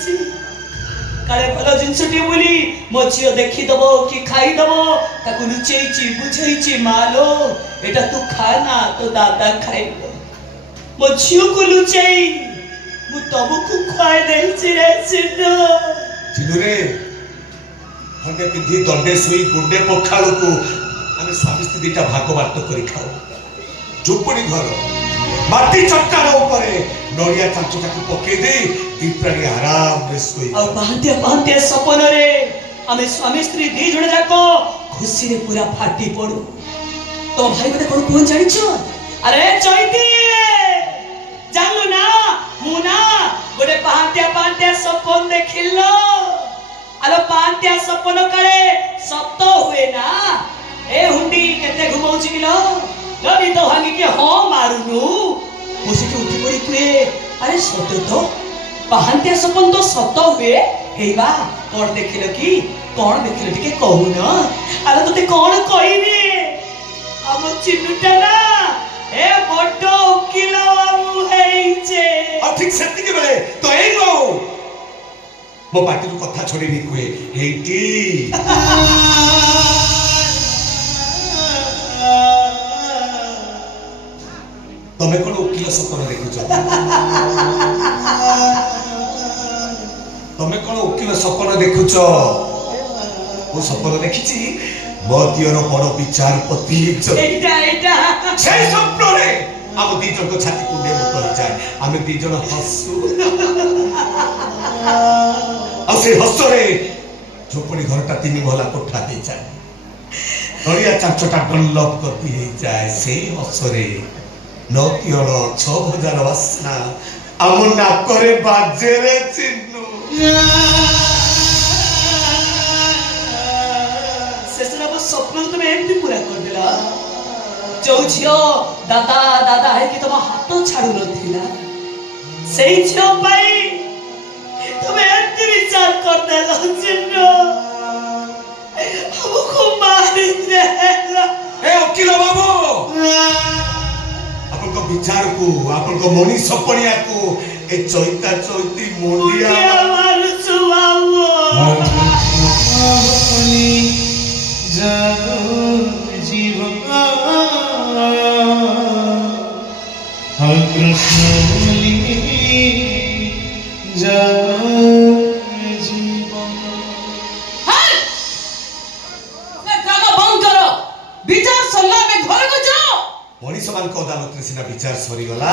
जाइछि काले भलो जिनसटी बोली मो झियो देखि दबो कि खाई दबो ताकु लुचेइछि बुझेइछि मालो एटा तू खाना तो दादा खाइबो मो झियो को लुचेई मु तबको खुआई देइछि रे सिद्धो चिनु रे हंडे पिंधी दंडे सुई गुंडे पखालू को आमे स्वामी स्त्री दीटा भाग बांट करी खाओ झोपड़ी घर माटी चट्टान ऊपर नड़िया चांचटा को पके दे दीप्राणी आराम रे सोई और पहंते सपन रे हमें स्वामी स्त्री दी जण जाको खुशी रे पूरा फाटी पड़ू तो भाई बते कोन कोन जानि छ अरे चैती जानू ना मुना गोटे पहंते सपन देखिलो अलो पहंते सपन करे सत्य हुए ना ए हुंडी केते घुमौछि किलो गनी तो भांगी के हो मारुनु मुसी के उठी पड़ी कुए अरे सत्य तो पहंते सपन तो सत्य हुए हेबा कोन देखिलो कि कोन देखिलो टिके कहू न अरे तते कोन कहिबी हम चिन्नुटा ना ए बड्डो उकिलो बाबू हेइचे और ठीक सेति के बेले तो एई नो मो पाटी को कथा छोड़ी नी कुए हेइटी तमे कोन उकिल सपन देखुछ तमे कोन उकिल सपन देखुछ ओ सपन देखिछि मतियर बड़ विचारपति एटा से स्वप्न रे हम दी जन को छाती कुंडे मुक्त हो जाए हम दी जन हसु आ से हसरे झोपड़ी घरटा तीन भला कोठा दे जाए नड़िया चांचटा डनलप कर दी जाए से हसरे नतियर 6000 वासना आम नाकरे बाजे रे चिन्नु सेसरा स्वप्न तुम एमती पूरा कर देला जो झियो दादा दादा है कि तुम हाथ छाड़ू नथिला सेई झियो पाई तुम एमती विचार कर देला चिन्नो हमको मारी देला ए वकील बाबू आपन को विचार को आपन को मनी सपनिया को ए चैता चैती मुंडिया मारू सुवाओ जागो जीवन हर कृष्ण बोली जागो जीवन हर मैं ड्रामा बंद करो विचार सल्ला में घर को जाओ मनी समान को अदालत रे सिना विचार सरी गला